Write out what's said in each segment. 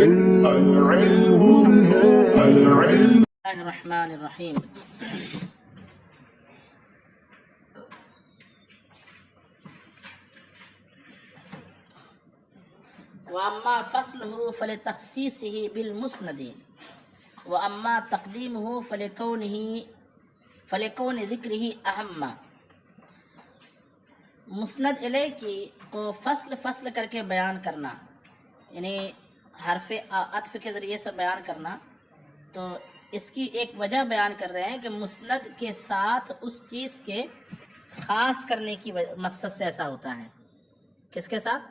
الرحمن الرحیم. وَأَمَّا فَصْلُهُ فَلِتَخْصِيصِهِ بِالْمُسْنَدِ وَأَمَّا تَقْدِيمُهُ فَلِكَوْنِ ذِكْرِهِ أَهَمَّ. مسند الیہ کی کو فصل کر کے بیان کرنا، یعنی حرف عطف کے ذریعے سے بیان کرنا، تو اس کی ایک وجہ بیان کر رہے ہیں کہ مسند کے ساتھ اس چیز کے خاص کرنے کی مقصد سے ایسا ہوتا ہے. کس کے ساتھ؟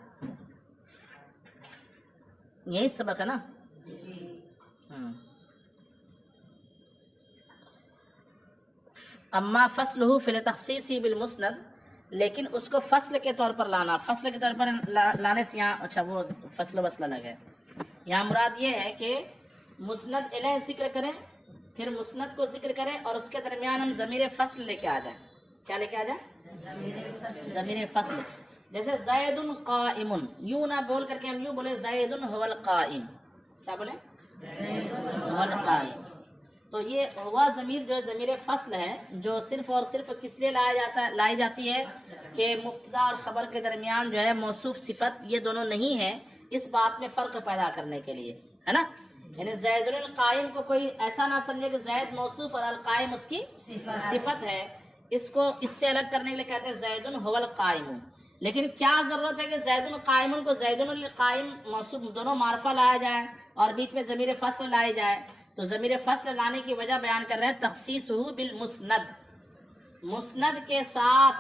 یہی سبق ہے نا. اما فصلہ فی التخصیص بالمسند، لیکن اس کو فصل کے طور پر لانا، فصل کے طور پر لانے سے یہاں اچھا وہ فصل و وصل الگ ہے. یہاں مراد یہ ہے کہ مسند الیہ ذکر کریں، پھر مسند کو ذکر کریں اور اس کے درمیان ہم ضمیر فصل لے کے آ جائیں. کیا لے کے آ جائیں؟ ضمیر فصل. جیسے زید قائم، یوں نہ بول کر کے ہم یوں بولے زید هو القائم. کیا بولے؟ هو القائم. تو یہ ہوا ضمیر جو ہے ضمیر فصل ہے، جو صرف اور صرف کس لیے لائی جاتی ہے کہ مبتدا اور خبر کے درمیان جو ہے موصوف صفت یہ دونوں نہیں ہے، اس بات میں فرق پیدا کرنے کے لیے ہے نا. یعنی زید القائم کو کوئی ایسا نہ سمجھے کہ زید موصوف اور القائم اس کی صفت ہے، اس کو اس سے الگ کرنے کے لیے کہتے ہیں زید هو القائم. لیکن کیا ضرورت ہے کہ زید القائم کو زید القائم موصوف دونوں معرفہ لایا جائے اور بیچ میں ضمیر فصل لائی جائے؟ تو ضمیر فصل لانے کی وجہ بیان کر رہے ہیں تخصیصہ بالمسند. مسند کے ساتھ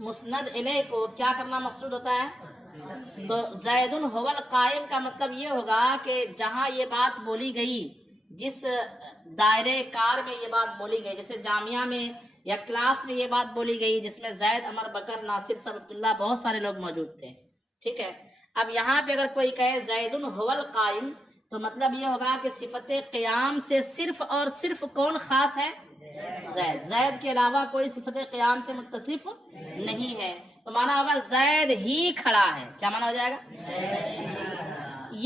مسند الیہ کو کیا کرنا مقصود ہوتا ہے؟ تو زید هو القائم کا مطلب یہ ہوگا کہ جہاں یہ بات بولی گئی، جس دائرے کار میں یہ بات بولی گئی، جیسے جامعہ میں یا کلاس میں یہ بات بولی گئی جس میں زید، عمر، بکر، ناصر، سب عبداللہ بہت سارے لوگ موجود تھے. ٹھیک ہے. اب یہاں پہ اگر کوئی کہے زید هو القائم تو مطلب یہ ہوگا کہ صفت قیام سے صرف اور صرف کون خاص ہے؟ زید. زید کے علاوہ کوئی صفت قیام سے متصف نہیں ہے. تو مانا ہوگا زید ہی کھڑا ہے. کیا مانا ہو جائے گا؟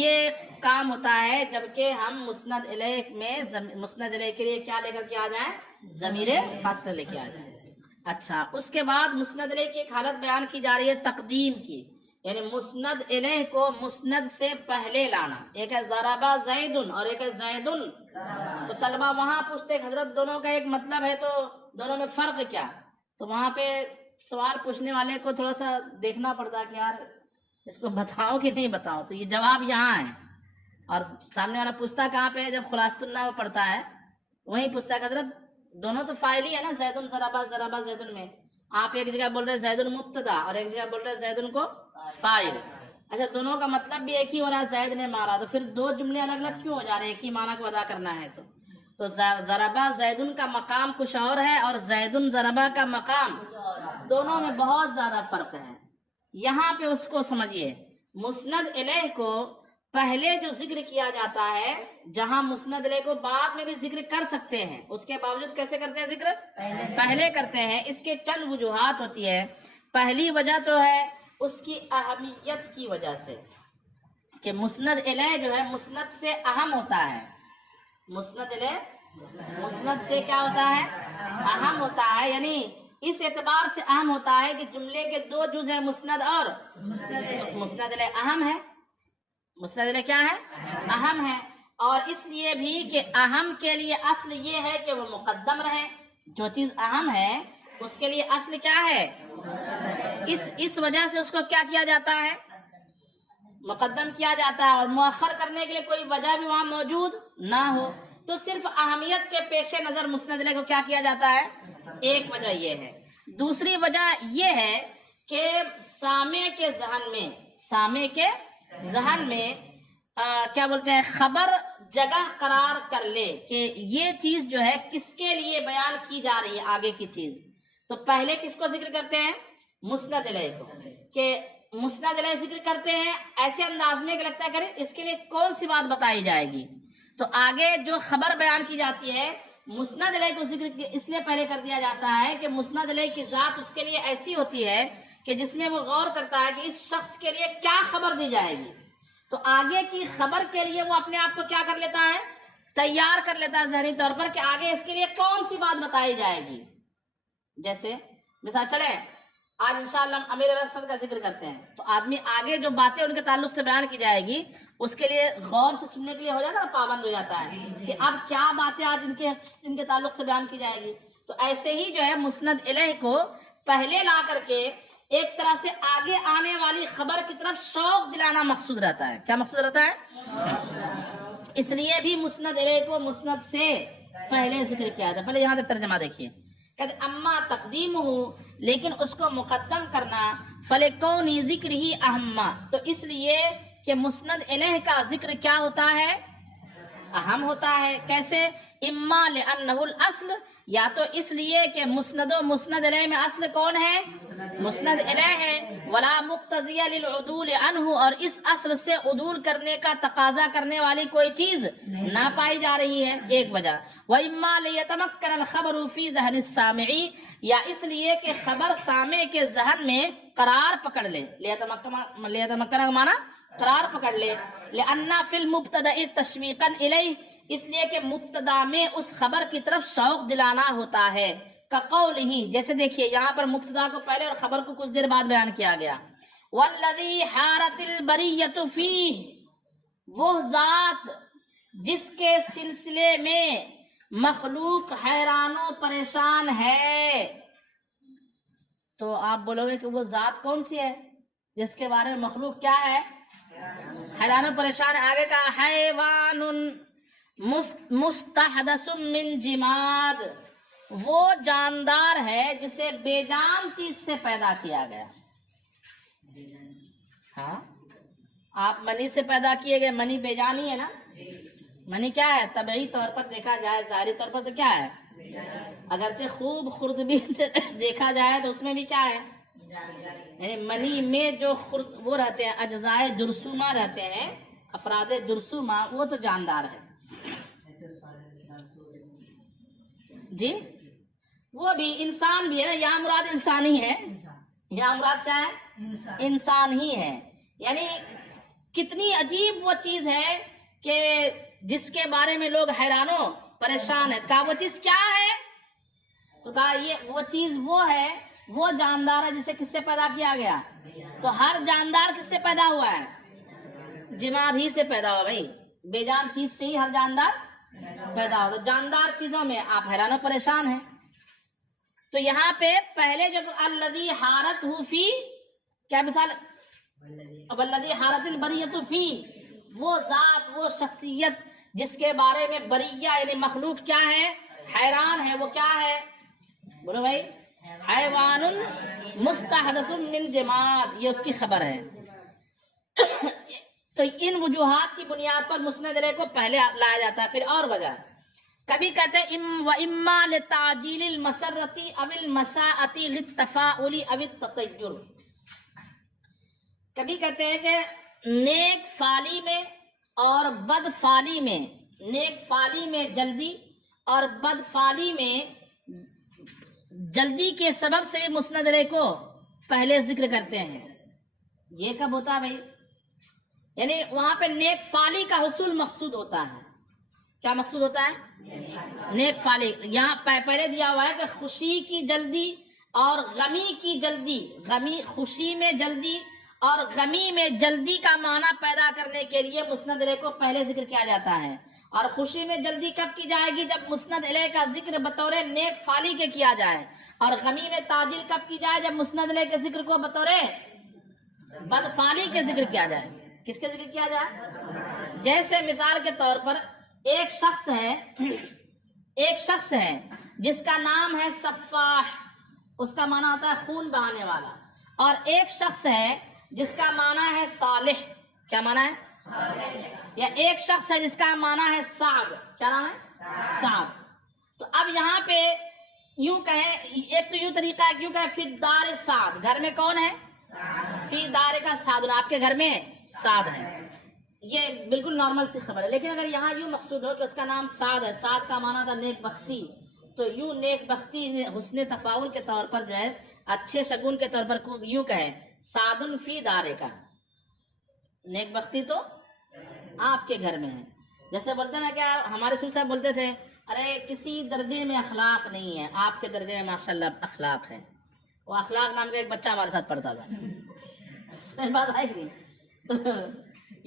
یہ کام ہوتا ہے جبکہ ہم مسند الیہ میں مسند الیہ کے لیے کیا لے کر کے آ جائیں؟ ضمیر فصل لے کے آ جائیں. اچھا، اس کے بعد مسند الیہ کی ایک حالت بیان کی جا رہی ہے تقدیم کی، یعنی مسند الیہ کو مسند سے پہلے لانا. ایک ہے ضربہ زید اور ایک ہے زید. تو طلبہ وہاں پوچھتے حضرت دونوں کا ایک مطلب ہے تو دونوں میں فرق کیا؟ تو وہاں پہ سوال پوچھنے والے کو تھوڑا سا دیکھنا پڑتا کہ یار اس کو بتاؤ کہ نہیں بتاؤ. تو یہ جواب یہاں ہے اور سامنے والا پوچھتا کہاں پہ ہے؟ جب خلاصۃ النحو پڑھتا ہے وہیں پوچھتا ہے کہ حضرت دونوں تو فاعل ہی ہے نا، زید ضربہ ضربہ زید میں. آپ ایک جگہ بول رہے زید مبتدا اور ایک جگہ بول رہے زید کو فاعل. اچھا، دونوں کا مطلب بھی ایک ہی ہو رہا ہے، زید نے مارا، تو پھر دو جملے الگ الگ کیوں ہو جا رہے ہیں؟ ایک ہی معنی کو ادا کرنا ہے تو ضربہ زیدن کا مقام کچھ اور ہے اور زیدن ضربہ کا مقام، دونوں میں بہت زیادہ فرق ہے. یہاں پہ اس کو سمجھیے. مسند الیہ کو پہلے جو ذکر کیا جاتا ہے، جہاں مسند الیہ کو بعد میں بھی ذکر کر سکتے ہیں، اس کے باوجود کیسے کرتے ہیں ذکر؟ پہلے کرتے ہیں. اس کے چند وجوہات ہوتی ہے. پہلی وجہ تو ہے اس کی اہمیت کی وجہ سے کہ مسند الیہ جو ہے مسند سے اہم ہوتا ہے. مسند الیہ مسند سے کیا ہوتا ہے؟ اہم ہوتا ہے. یعنی اس اعتبار سے اہم ہوتا ہے کہ جملے کے دو جز ہیں، مسند اور مسند الیہ اہم ہے. مسند الیہ کیا ہے؟ اہم ہے. اور اس لیے بھی کہ اہم کے لیے اصل یہ ہے کہ وہ مقدم رہے. جو چیز اہم ہے اس کے لیے اصل کیا ہے؟ اس وجہ سے اس کو کیا کیا جاتا ہے؟ مقدم کیا جاتا ہے. اور مؤخر کرنے کے لیے کوئی وجہ بھی وہاں موجود نہ ہو تو صرف اہمیت کے پیش نظر مسند الیہ کو کیا کیا جاتا ہے؟ ایک وجہ یہ ہے. دوسری وجہ یہ ہے کہ سامع کے ذہن میں کیا بولتے ہیں، خبر جگہ قرار کر لے کہ یہ چیز جو ہے کس کے لیے بیان کی جا رہی ہے، آگے کی چیز. تو پہلے کس کو ذکر کرتے ہیں؟ مسند الیہ کو. کہ مسند الیہ ذکر کرتے ہیں ایسے انداز میں کہ لگتا ہے کہ اس کے لیے کون سی بات بتائی جائے گی. تو آگے جو خبر بیان کی جاتی ہے مسند الیہ کو ذکر اس لیے پہلے کر دیا جاتا ہے کہ مسند الیہ کی ذات اس کے لیے ایسی ہوتی ہے کہ جس میں وہ غور کرتا ہے کہ اس شخص کے لیے کیا خبر دی جائے گی. تو آگے کی خبر کے لیے وہ اپنے آپ کو کیا کر لیتا ہے؟ تیار کر لیتا ہے ذہنی طور پر کہ آگے اس کے لیے کون سی بات بتائی جائے گی. جیسے مثال چلیں آج انشاءاللہ ہم امیر ارسل کا ذکر کرتے ہیں تو آدمی آگے جو باتیں ان کے تعلق سے بیان کی جائے گی اس کے لیے غور سے سننے کے لیے ہو جاتا ہے، پابند ہو جاتا ہے کہ اب کیا باتیں آج ان کے تعلق سے بیان کی جائے گی. تو ایسے ہی جو ہے مسند الیہ کو پہلے لا کر کے ایک طرح سے آگے آنے والی خبر کی طرف شوق دلانا مقصود رہتا ہے. کیا مقصود رہتا ہے؟ اس لیے بھی مسند الیہ کو مسند سے پہلے ذکر کیا تھا. پہلے یہاں سے ترجمہ دیکھیے، کہتے اما تقدیم ہوں، لیکن اس کو مقدم کرنا فلکونی ذکر ہی اہما، تو اس لیے کہ مسند الیہ کا ذکر کیا ہوتا ہے؟ اہم ہوتا ہے. کیسے؟ اما لانہ الاصل، یا تو اس لیے کہ مسند الیہ میں اصل کون ہے؟ مسند الیہ ہے. ولا مقتضی للعدول عنہ، اور اس اصل سے عدول کرنے کا تقاضا کرنے والی کوئی چیز نہ پائی جا رہی ہے، ایک وجہ. وَإِمَّا لِيَتَمَكَّنَ الْخَبَرُ فِي ذَهْنِ السَّامِعِ، یا اس لیے کہ خبر سامع کے ذہن میں قرار پکڑ لے. لیتمکن کا معنی قرار پکڑ لے. لِأَنَّ فِي الْمُبْتَدَإِ تَشْوِيقًا إِلَيْهِ، اس لیے کہ مبتدا میں اس خبر کی طرف شوق دلانا ہوتا ہے. کقولہ، جیسے دیکھیے یہاں پر مبتدا کو پہلے اور خبر کو کچھ دیر بعد بیان کیا گیا. وَالَّذِي حَارَتِ الْبَرِيَّةُ فِيهِ، وہ ذات جس کے سلسلے میں مخلوق حیران و پریشان ہے. تو آپ بولو گے کہ وہ ذات کون سی ہے جس کے بارے میں مخلوق کیا ہے؟ حیران و پریشان ہے. آگے کا حیوان مستحدث من جماد، وہ جاندار ہے جسے بے جان چیز سے پیدا کیا گیا. ہاں، آپ منی سے پیدا کیے گئے، منی بے جان ہی ہے نا. منی کیا ہے؟ طبعی طور پر دیکھا جائے، ظاہری طور پر تو کیا ہے؟ اگرچہ خوب خوردبین سے دیکھا جائے تو اس میں بھی کیا ہے؟ یعنی منی میں جو وہ رہتے ہیں اجزائے جرثومہ رہتے ہیں، افراد جرثومہ، وہ تو جاندار ہے. جی وہ بھی انسان بھی ہے نا. یہاں مراد انسان ہی ہے. یہاں مراد کیا ہے؟ انسان ہی ہے. یعنی کتنی عجیب وہ چیز ہے کہ جس کے بارے میں لوگ حیران و پریشان ہے. کہا وہ چیز کیا ہے؟ تو کہا یہ وہ چیز وہ ہے، وہ جاندار ہے جسے کس سے پیدا کیا گیا. تو ہر جاندار کس سے پیدا ہوا ہے؟ جماد ہی سے پیدا ہوا. بھائی بے جان چیز سے ہی ہر جاندار پیدا ہو. تو جاندار چیزوں میں آپ حیران و پریشان ہیں. تو یہاں پہ پہلے جو الذی حارت فی، کیا مثال؟ والذی حارت البریۃ فی، وہ ذات، وہ شخصیت جس کے بارے میں بریہ یعنی مخلوق کیا ہے؟ حیران ہے. وہ کیا ہے؟ بولو بھائی. حیوان مستحدث من جماد، یہ اس کی خبر ہے. تو ان وجوہات کی بنیاد پر مسند الیہ کو پہلے لایا جاتا ہے. پھر اور وجہ کبھی کہتے ہیں وَإِمَّا لِتَعْجِيلِ الْمَسَرَّةِ أَوِ الْمَسَاءَةِ لِلتَّفَاؤُلِ أَوِ التَّطَيُّرِ، کبھی کہتے ہیں کہ نیک فالی میں اور بد فالی میں، نیک فالی میں جلدی اور بد فالی میں جلدی کے سبب سے بھی مسند الیہ کو پہلے ذکر کرتے ہیں. یہ کب ہوتا ہے بھائی؟ یعنی وہاں پہ نیک فالی کا حصول مقصود ہوتا ہے. کیا مقصود ہوتا ہے؟ نیک فالی. یہاں پہلے دیا ہوا ہے کہ خوشی کی جلدی اور غمی کی جلدی. غمی، خوشی میں جلدی اور غمی میں جلدی کا معنی پیدا کرنے کے لیے مسند الیہ کو پہلے ذکر کیا جاتا ہے. اور خوشی میں جلدی کب کی جائے گی؟ جب مسند الیہ کا ذکر بطور نیک فالی کے کیا جائے. اور غمی میں تعجیل کب کی جائے؟ جب مسند الیہ کے ذکر کو بطور بد فالی کے ذکر کیا جائے. کس کے ذکر کیا جائے؟ جیسے مثال کے طور پر ایک شخص ہے جس کا نام ہے سفاح، اس کا معنی ہوتا ہے خون بہانے والا. اور ایک شخص ہے جس کا معنی ہے صالح. کیا معنی ہے؟ صالح. یا ایک شخص ہے جس کا معنی ہے سعد. کیا نام ہے؟ سعد. تو اب یہاں پہ یوں کہیں، ایک تو یوں طریقہ ہے کیوں کہ فی الدار سعد، گھر میں کون ہے؟ فی دار کا سعد، آپ کے گھر میں سعد ہے. یہ بالکل نارمل سی خبر ہے. لیکن اگر یہاں یوں مقصود ہو کہ اس کا نام سعد ہے، سعد کا معنی تھا نیک بختی، تو یوں نیک بختی حسن تفاعل کے طور پر جو ہے، اچھے شگون کے طور پر یوں کہیں سعد فی دارے کا، نیک بختی تو آپ کے گھر میں ہے. جیسے بولتے نا کیا ہمارے شیخ صاحب بولتے تھے ارے کسی درجے میں اخلاق نہیں ہے، آپ کے درجے میں ماشاءاللہ اخلاق ہے. وہ اخلاق نام کا ایک بچہ ہمارے ساتھ پڑھتا تھا. سمجھ بات آئی نہیں؟ تو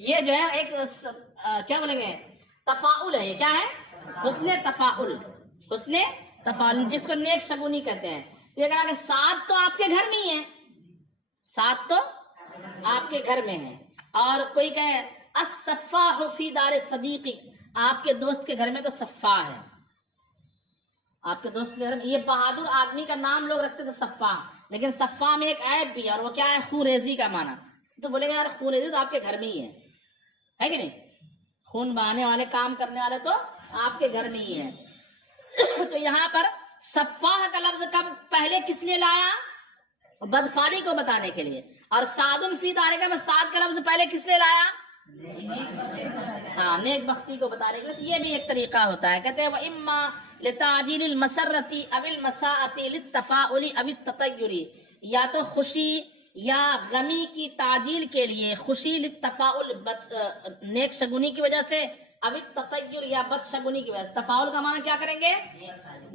یہ جو ہے ایک کیا بولیں گے تفاعل ہے. یہ کیا ہے؟ حسن تفاعل. حسن تفاعل جس کو نیک شگونی کہتے ہیں. یہ کہا کہ ساتھ تو آپ کے گھر میں ہی ہے، ساتھ تو آپ کے گھر میں ہے. اور کوئی کہے الصفاح فی دار صدیقی، آپ کے دوست کے گھر میں تو صفاح ہے. آپ کے دوست کے گھر میں یہ بہادر آدمی کا نام لوگ رکھتے تھے صفاح، لیکن صفاح میں ایک عیب بھی ہے اور وہ کیا ہے؟ خون ریزی کا معنی. تو بولے گا یار خون ریزی تو آپ کے گھر میں ہی ہے کہ نہیں؟ خون بہانے والے کام کرنے والے تو آپ کے گھر میں ہی ہے. تو یہاں پر صفاح کا لفظ کب پہلے کس لیے لایا؟ بدفالی کو بتانے کے لیے. اور سعد فی دارک میں سعد کا لفظ پہلے کس لیے لایا؟ ہاں نیک بختی کو بتانے کے لیے. یہ بھی ایک طریقہ ہوتا ہے. کہتے ہیں وَإِمَّا لِتَعْجِيلِ الْمَسَرَّةِ أَوِ الْمَسَاءَةِ لِلتَّفَاؤُلِ أَوِ التَّطَيُّرِ، یا تو خوشی یا غمی کی تعجیل کے لیے، خوشی للتفاؤل نیک شگونی کی وجہ سے، اب التطیر یا بد شگونی کی وجہ سے. تفاؤل کا معنی کیا کریں گے؟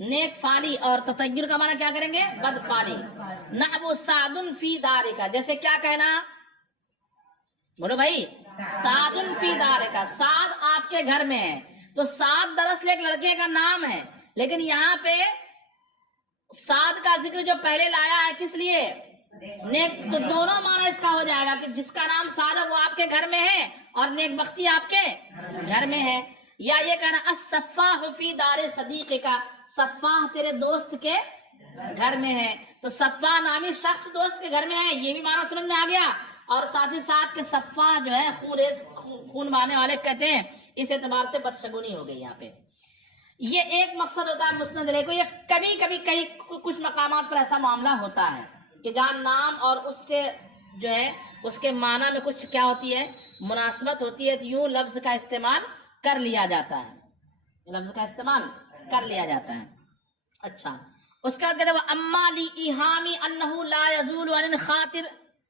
نیک فالی. اور تطیر کا معنی کیا کریں گے؟ بد فالی. نحو سعد فی دارک، جیسے کیا کہنا؟ بولو بھائی. سعد فی دارک، سعد آپ کے گھر میں ہے. تو سعد دراصل ایک لڑکے کا نام ہے، لیکن یہاں پہ سعد کا ذکر جو پہلے لایا ہے کس لیے؟ نیک. تو دونوں معنی اس کا ہو جائے گا کہ جس کا نام سعد ہے وہ آپ کے گھر میں ہے اور نیک بختی آپ کے گھر میں ہے. یا یہ کہنا الصفاح فی دار صدیقک، صفاح تیرے دوست کے گھر میں ہے. تو صفاح نامی شخص دوست کے گھر میں ہے، یہ بھی معنی سمجھ میں آ گیا. اور ساتھ ہی ساتھ کہ صفاح جو ہے خون بہانے والے کہتے ہیں، اس اعتبار سے بدشگونی ہو گئی یہاں پہ. یہ ایک مقصد ہوتا ہے مسند علیہ کو. یہ کبھی کبھی کئی کچھ مقامات پر ایسا معاملہ ہوتا ہے کہ جہاں نام اور اس سے جو ہے اس کے معنی میں کچھ کیا ہوتی ہے؟ مناسبت ہوتی ہے. تو یوں لفظ کا استعمال کر لیا جاتا ہے، لفظ کا استعمال کر لیا جاتا ہے. اچھا اس کا کہتے ہیں اما لی ایہامی انہ لا یزول عن الخاطر.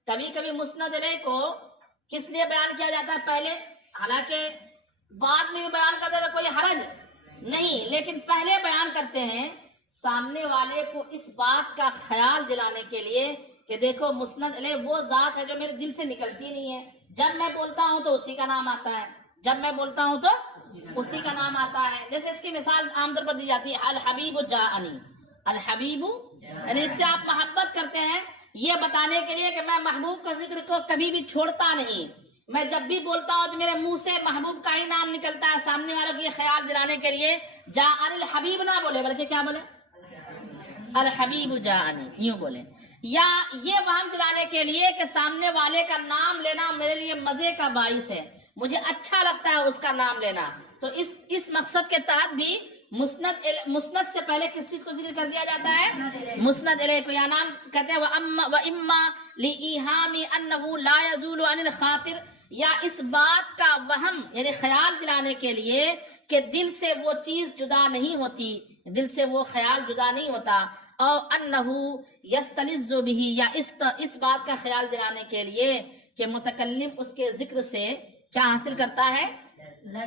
کبھی کبھی مسند علیہ کو کس لیے بیان کیا جاتا ہے پہلے؟ حالانکہ بعد میں بھی بیان کرتے ہیں کوئی حرج نہیں، لیکن پہلے بیان کرتے ہیں سامنے والے کو اس بات کا خیال دلانے کے لیے کہ دیکھو مسند علیہ وہ ذات ہے جو میرے دل سے نکلتی نہیں ہے. جب میں بولتا ہوں تو اسی کا نام آتا ہے، جب میں بولتا ہوں تو اسی کا نام آتا ہے. جیسے اس کی مثال عام طور پر دی جاتی ہے الحبیب جاءنی. الحبیب یعنی اس سے آپ محبت کرتے ہیں، یہ بتانے کے لیے کہ میں محبوب کا ذکر کو کبھی بھی چھوڑتا نہیں. میں جب بھی بولتا ہوں تو میرے منہ سے محبوب کا ہی نام نکلتا ہے. سامنے والوں کو یہ خیال دلانے کے لیے جاءنی الحبیب نہ بولے بلکہ کیا بولے؟ الحبیب جاءنی یوں بولے. یا یہ وہم دلانے کے لیے کہ سامنے والے کا نام لینا میرے لیے مزے کا باعث ہے، مجھے اچھا لگتا ہے اس کا نام لینا. تو اس مقصد کے تحت بھی مسند سے پہلے کس چیز کو ذکر کر دیا جاتا ہے؟ مسند علیہ کو. یا نام کہتے ہیں وَإِمَّا لِإِيهَامِ أَنَّهُ لَا يَزُولُ عَنِ الْخَاطِرِ، یا اس بات کا وہم یعنی خیال دلانے کے لیے کہ دل سے وہ چیز جدا نہیں ہوتی، دل سے وہ خیال جدا نہیں ہوتا. او انہ یستلذ بہ، یا اس بات کا خیال دلانے کے لیے کہ متکلم اس کے ذکر سے کیا حاصل کرتا ہے؟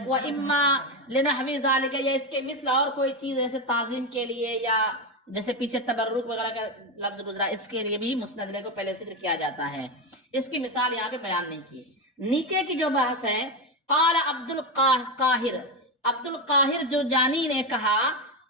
وَإِمَّا لِنَحْوِ ذَلِكَ، یا اس کے مثل اور کوئی چیز جیسے تعظیم کے لیے، یا جیسے پیچھے تبرک وغیرہ کا لفظ گزرا اس کے لیے بھی مسند علیہ کو پہلے ذکر کیا جاتا ہے. اس کی مثال یہاں پہ بیان نہیں کی. نیچے کی جو بحث ہے قال عبد القاہر جو جانی نے کہا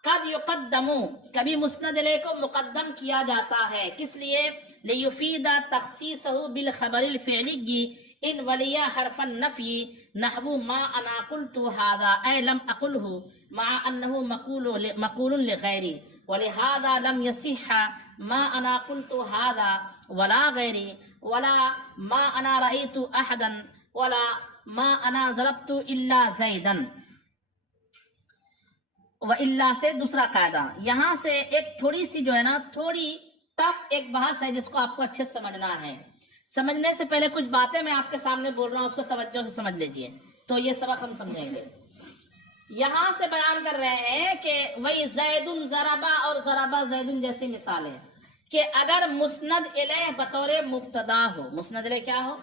قد یقدم، کبھی مسند علیہ کو مقدم کیا جاتا ہے. کس لیے؟ لیفید تخصیصہ بالخبر الفعلی ان ولی حرف النفی نحو ما انا قلت هذا اے لم اقلہ مع انہ مقول لغیری ولہذا لم یصح ما انا قلت هذا ولا غیری ولا ما انا رأیت احدا ولا ما انا ضربت الا زیدا. وَإِلَّا سے دوسرا قاعدہ. یہاں سے ایک تھوڑی سی جو ہے نا تھوڑی ٹف ایک بحث ہے جس کو آپ کو اچھے سے سمجھنا ہے. سمجھنے سے پہلے کچھ باتیں میں آپ کے سامنے بول رہا ہوں، اس کو توجہ سے سمجھ لیجئے تو یہ سبق ہم سمجھیں گے. یہاں سے بیان کر رہے ہیں کہ وہی زید ضربا اور ضربا زید جیسی مثال ہے کہ اگر مسند علیہ بطور مبتدا ہو، مسند علیہ کیا ہو؟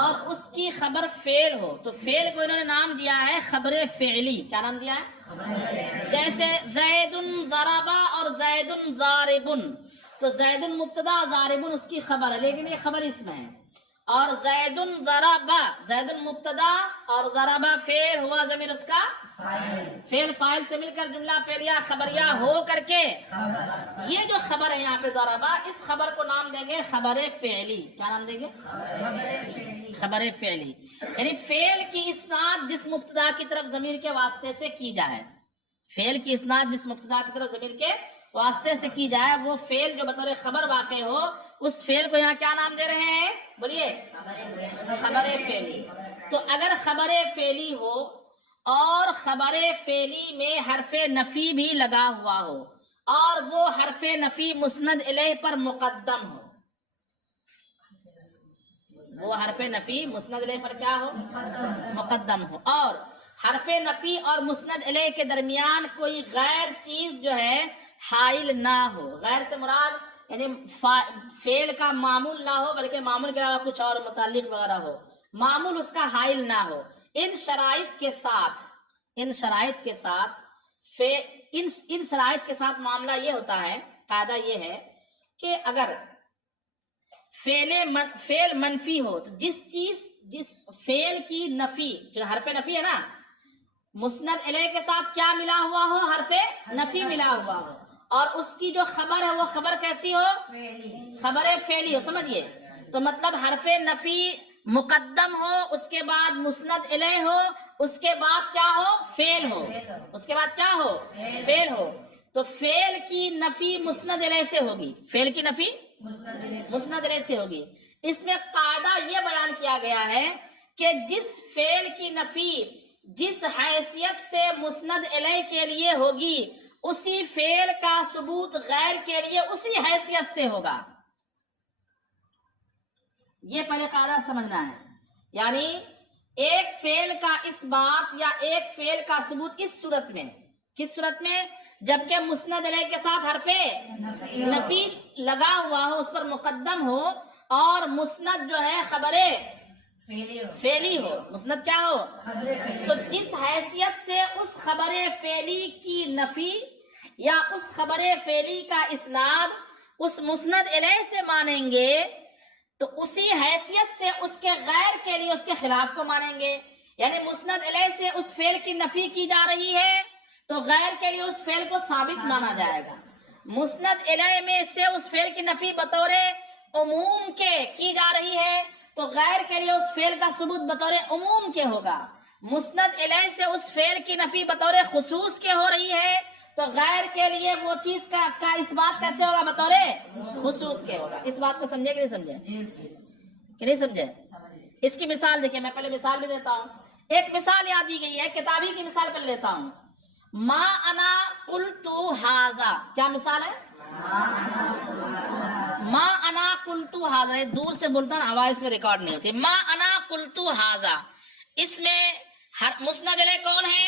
اور اس کی خبر فعل ہو تو فعل کو انہوں نے نام دیا ہے خبر فعلی. کیا نام دیا ہے؟ جیسے زید ضرب اور زید ضارب، تو زید مبتدا ضارب اس کی خبر ہے لیکن یہ خبر اسم ہے. اور زید ضرب، زید مبتدا اور ضرب فعل ہوا ضمیر اس کا فعل، فاعل سے مل کر جملہ فعلیہ خبریہ ہو کر کے یہ جو خبر ہے یہاں پہ ضربہ، اس خبر کو نام دیں گے خبر فعلی. کیا نام دیں گے؟ خبر فعلی. یعنی فعل کی اسناد جس مبتدا کی طرف ضمیر کے واسطے سے کی جائے، فعل کی اسناد جس مبتدا کی طرف ضمیر کے واسطے سے کی جائے، وہ فعل جو بطور خبر واقع ہو، اس فعل کو یہاں کیا نام دے رہے ہیں؟ بولیے خبر فعلی. تو اگر خبر فعلی ہو اور خبر فعلی میں حرف نفی بھی لگا ہوا ہو اور وہ حرف نفی مسند الیہ پر مقدم ہو، وہ حرف نفی مسند الیہ پر کیا ہو؟ مقدم ہو، اور حرف نفی اور مسند الیہ کے درمیان کوئی غیر چیز جو ہے حائل نہ ہو. غیر سے مراد یعنی فعل کا معمول نہ ہو بلکہ معمول کے علاوہ کچھ اور متعلق وغیرہ ہو، معمول اس کا حائل نہ ہو. ان شرائط کے ساتھ ان شرائط کے ساتھ معاملہ یہ ہوتا ہے، قاعدہ یہ ہے کہ اگر فعل منفی ہو تو جس فعل کی نفی، جو حرف نفی ہے نا، مسند الیہ کے ساتھ کیا ملا ہوا ہو؟ حرف نفی ملا ہوا ہو، اور اس کی جو خبر ہے وہ خبر کیسی ہو؟ خبر فعلی ہو. سمجھیے، تو مطلب حرف نفی مقدم ہو، اس کے بعد مسند الیہ ہو، اس کے بعد کیا ہو؟ فعل ہو. اس کے بعد کیا ہو؟ فعل ہو. تو فعل کی نفی مسند الیہ سے ہوگی، فعل کی نفی مسند الیہ سے ہوگی. اس میں قاعدہ یہ بیان کیا گیا ہے کہ جس فعل کی نفی جس حیثیت سے مسند الیہ کے لیے ہوگی، اسی فعل کا ثبوت غیر کے لیے اسی حیثیت سے ہوگا. یہ پہلے قاعدہ سمجھنا ہے. یعنی ایک فعل کا اس بات یا ایک فعل کا ثبوت اس صورت میں، کس صورت میں؟ جبکہ مسند الیہ کے ساتھ حرف نفی لگا ہوا ہو، اس پر مقدم ہو، اور مسند جو ہے خبر فعلی ہو. مسند کیا ہو؟ تو جس حیثیت سے اس خبر فعلی کی نفی یا اس خبر فعلی کا اسناد اس مسند الیہ سے مانیں گے، تو اسی حیثیت سے اس کے غیر کے لیے اس کے خلاف کو مانیں گے. یعنی مسند الیہ سے اس فعل کی نفی کی جا رہی ہے تو غیر کے لیے اس فعل کو ثابت مانا جائے گا. مسند الیہ میں سے اس فعل کی نفی بطور عموم کے کی جا رہی ہے تو غیر کے لیے اس فعل کا ثبوت بطور عموم کے ہوگا. مسند الیہ سے اس فعل کی نفی بطور خصوص کے ہو رہی ہے تو غیر کے لیے وہ چیز کا اس بات کیسے ہوگا؟ بطور خصوص کے ہوگا. اس بات کو سمجھے کہ نہیں سمجھے؟ کہ نہیں سمجھے؟ اس کی مثال دیکھیں، میں پہلے مثال بھی دیتا ہوں. ایک مثال یاد دی گئی ہے، کتابی کی مثال پہلے لیتا ہوں. ما انا قلت ھذا، کیا مثال ہے؟ ما انا قلت ھذا. دور سے بولتا ہوں، آواز میں ریکارڈ نہیں ہوتی. ما انا قلت ھذا، اس میں مسند الیہ کون ہے؟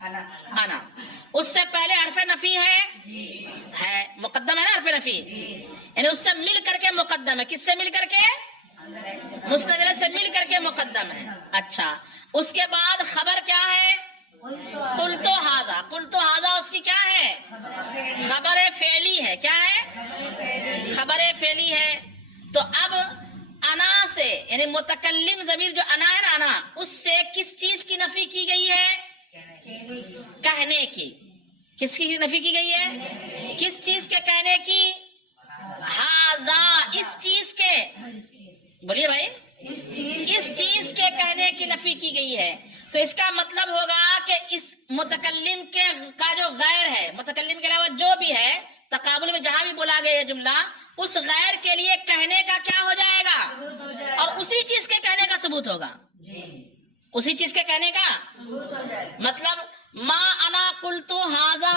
انا. اس سے پہلے حرف نفی ہے مقدم ہے نا، حرف نفی یعنی اس سے مل کر کے مقدم ہے. کس سے مل کر کے؟ مسند الیہ سے مل کر کے مقدم ہے. اچھا، اس کے بعد خبر کیا ہے؟ قلت ھذا. قلت ھذا اس کی کیا ہے؟ خبر فعلی ہے. کیا ہے؟ خبر فعلی ہے. تو اب انا سے یعنی متکلم ضمیر جو انا ہے نا، انا، اس سے کس چیز کی نفی کی گئی ہے؟ کہنے کی. کس کی نفی کی گئی ہے؟ کس چیز کے کہنے کی؟ ھذا، اس چیز کے. بولیے بھائی، اس چیز کے کہنے کی نفی کی گئی ہے. تو اس کا مطلب ہوگا کہ اس متکلم کا جو غیر ہے، متکلم کے علاوہ جو بھی ہے، تقابل میں جہاں بھی بولا گیا ہے جملہ، اس غیر کے لیے کہنے کا کیا ہو جائے گا؟ اور اسی چیز کے کہنے کا ثبوت ہوگا. اسی چیز کے کہنے کا مطلب ما انا قلت ھذا،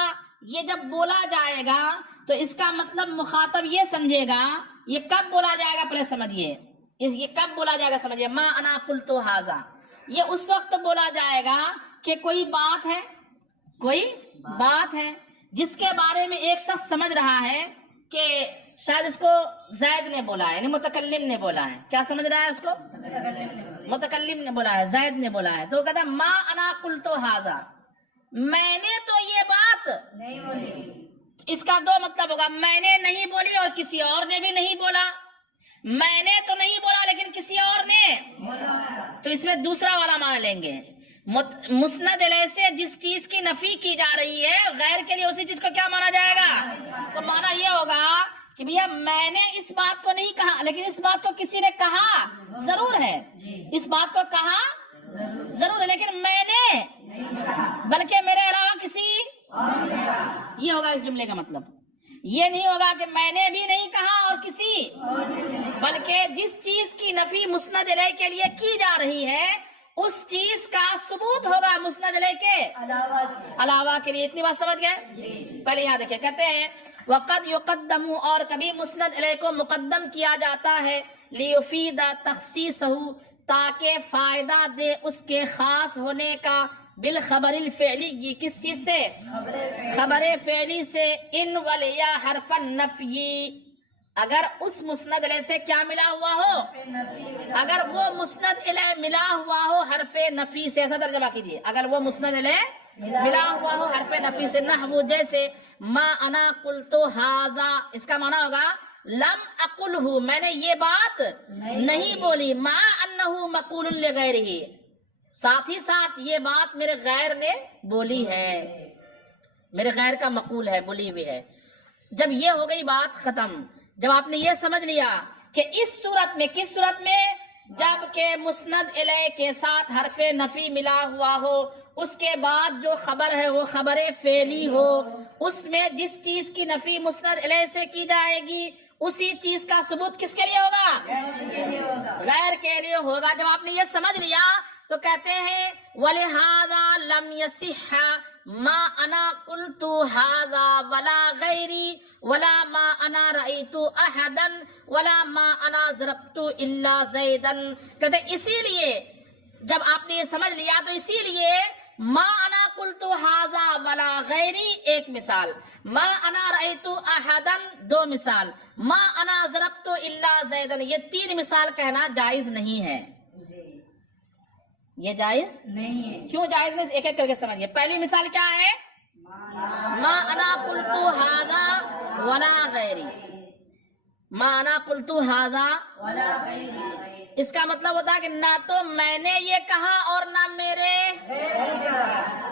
یہ جب بولا جائے گا تو اس کا مطلب مخاطب یہ سمجھے گا. یہ کب بولا جائے گا؟ پہلے سمجھیے، یہ کب بولا جائے گا؟ سمجھیے، ما انا قلت ھذا یہ اس وقت بولا جائے گا کہ کوئی بات ہے جس کے بارے میں ایک شخص سمجھ رہا ہے کہ شاید اس کو زید نے بولا ہے، یعنی متکلم نے بولا ہے. کیا سمجھ رہا ہے اس کو؟ متکلم نے بولا ہے، زید نے بولا ہے. تو وہ کہتا ہے ما انا قلت ھذا، میں نے تو یہ بات نہیں بولی. اس کا دو مطلب ہوگا، میں نے نہیں بولی اور کسی اور نے بھی نہیں بولا. میں نے تو نہیں بولا لیکن کسی اور نے، تو اس میں دوسرا والا معنی لیں گے. مسند الیہ سے جس چیز کی نفی کی جا رہی ہے غیر کے لیے اسی چیز کو کیا مانا جائے گا؟ تو مانا یہ ہوگا کہ بھیا میں نے اس بات کو نہیں کہا لیکن اس بات کو کسی نے کہا ضرور ہے، اس بات کو کہا ضرور ہے لیکن میں نے بلکہ میرے علاوہ کسی، یہ ہوگا اس جملے کا مطلب. یہ نہیں ہوگا کہ میں نے بھی نہیں کہا اور کسی، بلکہ جس چیز کی نفی مسند الیہ کے لیے کی جا رہی ہے اس چیز کا ثبوت ہوگا مسند الیہ کے علاوہ کے لیے. اتنی بات سمجھ گئے؟ پہلے یہاں دیکھیں، کہتے ہیں وقد یقدم، اور کبھی مسند الیہ کو مقدم کیا جاتا ہے لیفید تخصیصہ، تاکہ فائدہ دے اس کے خاص ہونے کا، بالخبر الفعلی، یہ کس چیز سے؟ خبر فعلی سے. ان ولیا حرف النفی، اگر اس مسند الیہ سے کیا ملا ہوا ہو؟ اگر وہ مسند الیہ ملا ہوا ہو حرف نفی سے. ایسا ترجمہ کیجیے، اگر وہ مسند الیہ ملا ہوا ہو حرف نفی سے. نحو جیسے ما انا قلت ھذا، اس کا معنی ہوگا لم اقلہ، میں نے یہ بات نہیں بولی. ما انہ مقول لغیرہ، ساتھ ہی ساتھ یہ بات میرے غیر نے بولی ہے، میرے غیر کا مقول ہے، بولی ہوئی ہے. جب یہ ہو گئی بات ختم، جب آپ نے یہ سمجھ لیا کہ اس صورت میں، کس صورت میں؟ جب کہ مسند الیہ کے ساتھ حرف نفی ملا ہوا ہو، اس کے بعد جو خبر ہے وہ خبر فعلی ہو، اس میں جس چیز کی نفی مسند الیہ سے کی جائے گی اسی چیز کا ثبوت کس کے لیے ہوگا؟ غیر کے لیے ہوگا. جب آپ نے یہ سمجھ لیا تو کہتے ہیں وَلِهَذَا لَمْ يَصِحَّ مَا أَنَا قُلْتُ هَذَا وَلَا غَيْرِي وَلَا مَا أَنَا رَأَيْتُ أَحَدًا وَلَا مَا أَنَا ضَرَبْتُ إِلَّا زَيْدًا. کہتے ہیں اسی لیے جب آپ نے یہ سمجھ لیا تو اسی لیے ما انا قلت ھذا ولا غیری ایک مثال، ما انا رأیت احدا دو مثال، ما انا ضربت الا زیدا یہ تین مثال کہنا جائز نہیں ہے. یہ جائز نہیں ہے. کیوں جائز نہیں؟ ایک ایک کر کے سمجھیے. پہلی مثال کیا ہے؟ ما انا قلت ھذا ولا غیری، ما انا قلت ھذا ولا غیری، اس کا مطلب ہوتا ہے کہ نہ تو میں نے یہ کہا اور نہ میرے،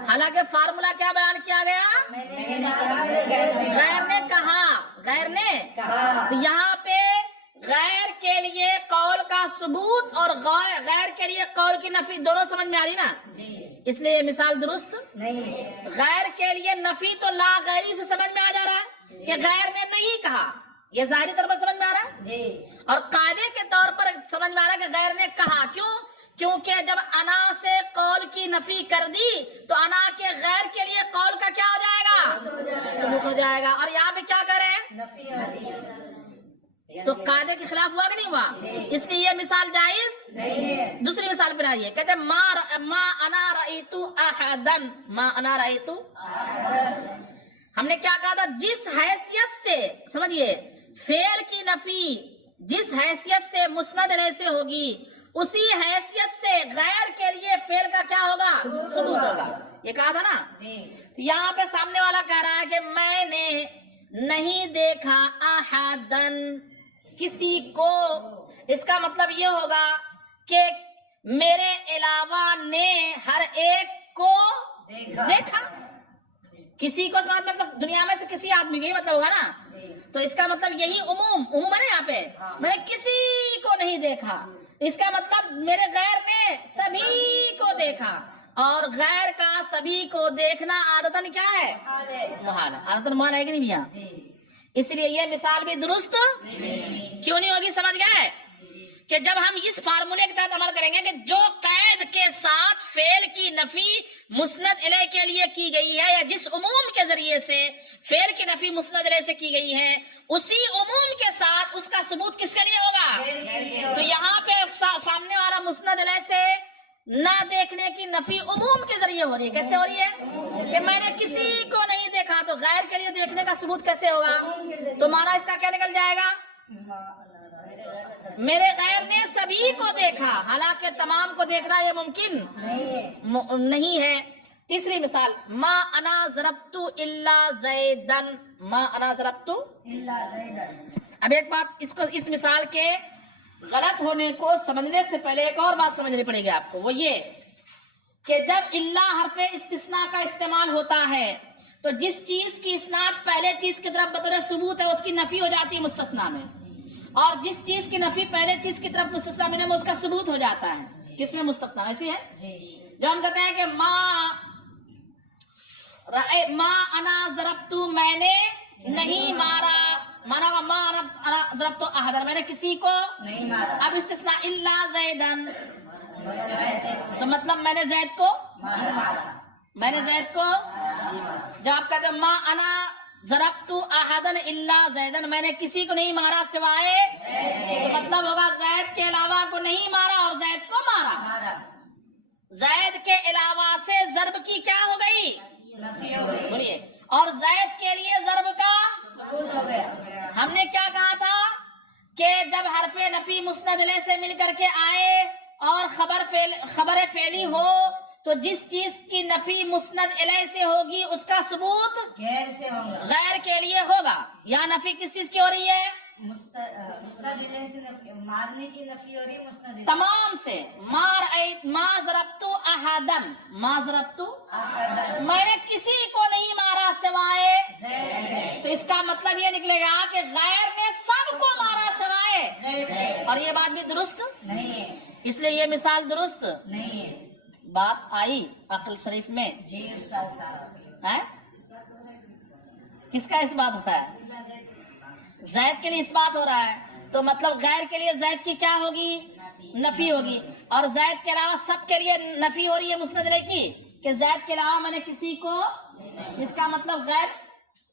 حالانکہ فارمولا کیا بیان کیا گیا؟ غیر نے کہا، غیر نے تو یہاں پہ غیر کے لیے قول کا ثبوت اور غیر کے لیے قول کی نفی دونوں سمجھ میں آ رہی نا، اس لیے یہ مثال درست نہیں ہے. غیر کے لیے نفی تو لا غیری سے سمجھ میں آ جا رہا ہے کہ غیر نے نہیں کہا، یہ ظاہری طور پر سمجھ میں آ رہا ہے جی. اور قاعدے کے طور پر سمجھ میں آ رہا ہے کہ غیر نے کہا. کیوں؟ کیونکہ جب انا سے قول کی نفی کر دی تو انا کے غیر کے لیے قول کا کیا ہو جائے گا؟ ثبوت ہو جائے گا. اور یہاں پہ کیا کریں؟ نفی آ رہی ہے. تو قاعدے کے خلاف ہوا کہ نہیں ہوا؟ اس لیے یہ مثال جائز نہیں ہے. دوسری مثال پہ آئیے، کہتے ہیں ما انا رأیت احدا، ما انا رأیت، ہم نے کیا کہا تھا؟ جس حیثیت سے، سمجھیے، فعل کی نفی جس حیثیت سے مسند الیہ سے ہوگی اسی حیثیت سے غیر کے لیے فعل کا کیا ہوگا؟ ثبوت ہوگا. یہ کہا تھا نا. تو یہاں پہ سامنے والا کہہ رہا ہے کہ میں نے نہیں دیکھا احدن، کسی کو. اس کا مطلب یہ ہوگا کہ میرے علاوہ نے ہر ایک کو دیکھا. کسی کو مطلب دنیا میں سے کسی آدمی کا ہی مطلب ہوگا نا. تو اس کا مطلب یہی عموم ہے نا. یہاں پہ میں نے کسی کو نہیں دیکھا، اس کا مطلب میرے غیر نے سبھی کو دیکھا، اور غیر کا سبھی کو دیکھنا عادتاً کیا ہے؟ محال ہے. عادتاً محال ہے کہ نہیں بھیا؟ اس لیے یہ مثال بھی درست کیوں نہیں ہوگی؟ سمجھ گئے کہ جب ہم اس فارمولے کے تحت عمل کریں گے کہ جو قید کے ساتھ فعل کی نفی مسند الیہ کے لیے کی گئی ہے یا جس عموم کے ذریعے سے فعل کی نفی مسند الیہ سے کی گئی ہے اسی عموم کے ساتھ اس کا ثبوت کس کے لیے ہوگا؟ تو یہاں پہ سامنے والا مسند الیہ سے نہ دیکھنے کی نفی عموم کے ذریعے ہو رہی ہے. کیسے ہو رہی ہے کہ میں نے کسی کو نہیں دیکھا تو غیر کے لیے دیکھنے کا ثبوت کیسے ہوگا؟ تو معنی اس کا کیا نکل جائے گا؟ میرے غیر نے سبھی کو دیکھا، حالانکہ تمام کو دیکھنا یہ ممکن نہیں ہے. تیسری مثال، ما انا ضربت الا زیدن، ما انا ضربت. اب ایک بات اس مثال کے غلط ہونے کو سمجھنے سے پہلے ایک اور بات سمجھنی پڑے گی آپ کو، وہ یہ کہ جب الا حرف استثناء کا استعمال ہوتا ہے تو جس چیز کی اسناد پہلے چیز کی طرف بطور ثبوت ہے اس کی نفی ہو جاتی ہے مستثنیٰ میں، اور جس چیز کی نفی پہلے چیز کی طرف مستثنیٰ میں اس کا ثبوت ہو جاتا ہے. کس میں؟ مستثنیٰ. ایسی ہے جو ہم کہتے ہیں کہ ما انا ضربت، میں نے نہیں مارا، مانا ہوگا ما انا ضربت احدن، میں نے کسی کو نہیں مارا. اب استثناء الا زیدن، تو مطلب میں نے زید کو میں نے زید کو جب آپ کہتے ہیں ما انا ضربت احدن الا زیدن، میں نے کسی کو نہیں مارا سوائے، تو مطلب ہوگا زید کے علاوہ کو نہیں مارا اور زید کو مارا. زید کے علاوہ سے ضرب کی کیا ہو گئی؟ نفی ہو گئی. بولیے. اور زید کے لیے ضرب کا ثبوت ہو گیا. ہم نے کیا کہا تھا کہ جب حرف نفی مسند الیہ سے مل کر کے آئے اور خبر فعلی ہو تو جس چیز کی نفی مسند الیہ سے ہوگی اس کا ثبوت غیر سے ہوگا. غیر کے لیے ہوگا. یہاں نفی کس چیز کی ہو رہی ہے؟ مستدل سے نفی، مارنے کی نفی ہو رہی ہے مستدل. تمام سے. ما ضربت احدن، ما ضربت، میں نے کسی کو نہیں مارا سوائے، تو اس کا مطلب یہ نکلے گا کہ غیر نے سب کو مارا سوائے. اور یہ بات بھی درست نہیں ہے. اس لیے یہ مثال درست نہیں ہے. بات آئی عقل شریف میں. جی استاد صاحب. ہے کس کا اس بات ہو رہا ہے؟ زید کے لیے اس بات ہو رہا ہے، تو مطلب غیر کے لیے زید کی کیا ہوگی؟ نفی ہوگی. اور زید کے علاوہ سب کے لیے نفی ہو رہی ہے مسند الیہ کی کہ زید کے علاوہ میں نے کسی کو، اس کا مطلب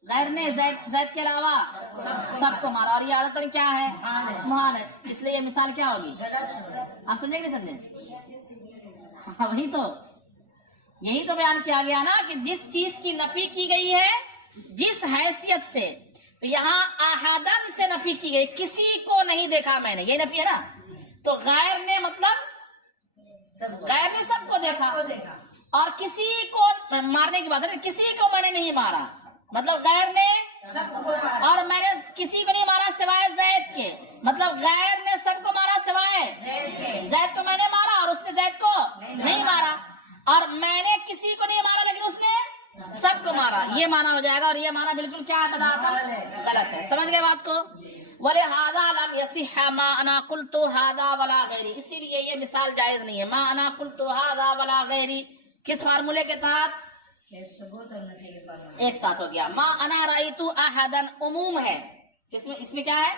غیر نے زید کے علاوہ سب کو مارا. اور یہ عادتاً کیا ہے؟ محال ہے. اس لیے یہ مثال کیا ہوگی؟ آپ سمجھے کہ نہیں سمجھے؟ وہی تو یہی تو بیان کیا گیا نا کہ جس چیز کی نفی کی گئی ہے جس حیثیت سے، تو یہاں احدن سے نفی کی گئی، کسی کو نہیں دیکھا میں نے، یہ نفی ہے نا. تو غیر نے مطلب غیر نے سب کو دیکھا، اور کسی کو مارنے کی بات ہے، کسی کو میں نے نہیں مارا، مطلب غیر نے سب کو مارا. اور میں نے کسی کو نہیں مارا سوائے زید کے، مطلب غیر نے سب کو مارا سوائے زید کو میں نے مارا اور اس نے زید کو نہیں مارا، اور میں نے کسی کو نہیں مارا لیکن اس نے سب کو مارا. یہ مانا ہو جائے گا، اور یہ مانا بالکل کیا ہے؟ غلط ہے. سمجھ گئے بات کو؟ وَلِهَذَا لَمْ يَصِحَّ مَا أَنَا قُلْتُ هَذَا وَلَا غَيْرِي، اسی لیے یہ مثال جائز نہیں ہے. ما انا قلت هذا ولا غیری کس فارمولے کے تحت؟ ثبوت اور نفی کے فارمولے ایک ساتھ ہو گیا. ما انا رأیت احدن عموم ہے، اس میں کیا ہے؟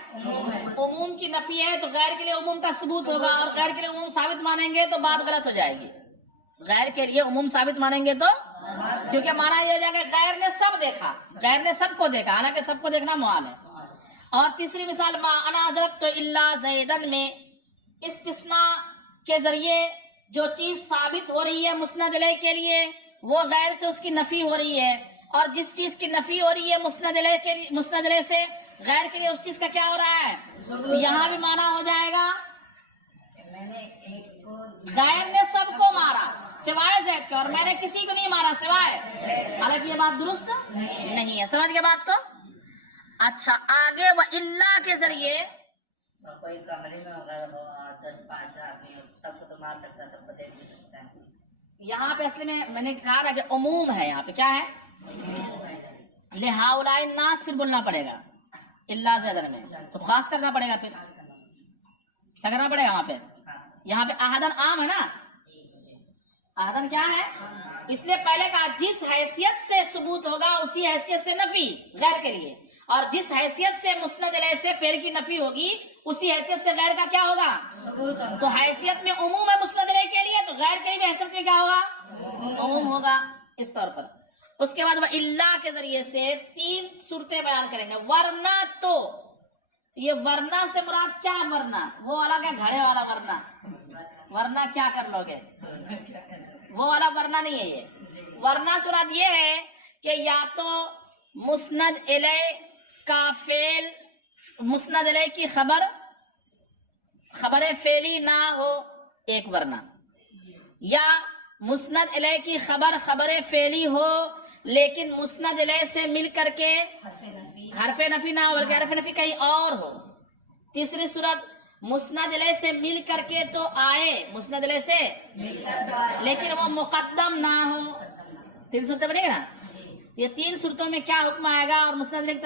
عموم کی نفی ہے، تو غیر کے لیے عموم کا ثبوت ہوگا، اور غیر کے لیے عموم ثابت مانیں گے تو بات غلط ہو جائے گی. غیر کے لیے عموم ثابت مانیں گے تو، کیونکہ مانا یہ ہو جائے گا غیر نے سب دیکھا، غیر نے سب کو دیکھا، حالانکہ سب کو دیکھنا محال ہے. اور تیسری مثال ما انا ضربت الا زیدن میں استثناء کے ذریعے جو چیز ثابت ہو رہی ہے مسند الیہ کے لیے وہ غیر سے اس کی نفی ہو رہی ہے، اور جس چیز کی نفی ہو رہی ہے مسند الیہ سے غیر کے لیے اس چیز کا کیا ہو رہا ہے؟ یہاں بھی مانا ہو جائے گا میں نے ایک کو غیر نے سب کو مارا سوائے زید کے، اور میں نے کسی کو نہیں مارا سوائے، حالانکہ یہ بات درست نہیں ہے. سمجھ گئے بات کو؟ اچھا آگے وہ اللہ کے ذریعے کوئی کمرے میں اگر 10-5 آدمی سب کو تو مار سکتا ہے، سب کو دیکھ بھی سکتا ہے. یہاں پہ اصل میں نے کہا نا کہ عموم ہے، یہاں پہ کیا ہے؟ لہؤلاء الناس پھر بولنا پڑے گا اللہ زیدن میں، تو خاص کرنا پڑے گا. پھر کیا کرنا پڑے گا وہاں پہ؟ یہاں پہ احدن عام ہے نا، احدن کیا ہے؟ اس لیے پہلے کہا جس حیثیت سے ثبوت ہوگا اسی حیثیت سے نفی غیر کے لیے، اور جس حیثیت سے مسند الیہ سے فعل کی نفی ہوگی اسی حیثیت سے غیر کا کیا ہوگا؟ تو حیثیت میں عموم ہے مسند الیہ کے لیے، تو غیر کے لیے بھی حیثیت میں کیا ہوگا؟ عموم ہوگا. اس طور پر اس کے بعد وہ اللہ کے ذریعے سے 3 صورتیں بیان کریں گے. ورنہ تو یہ ورنہ سے مراد کیا؟ ورنہ وہ الگ ہے، گھڑے والا ورنہ. ورنہ کیا کر لو گے؟ وہ والا ورنہ نہیں ہے یہ ورنہ صورت یہ ہے کہ یا تو مسند الیہ کا فعل مسند الیہ کی خبر فعلی نہ ہو ایک ورنہ یا مسند الیہ کی خبر فعلی ہو لیکن مسند الیہ سے مل کر کے حرف نفی نہ ہو بلکہ حرف نفی کہیں اور ہو تیسری صورت مسند الیہ سے مل کر کے تو آئے مسند الیہ سے لیکن وہ مقدم نہ ہو تین صورتیں بنے گا نا یہ تین صورتوں میں کیا حکم آئے گا اور مسند الیہ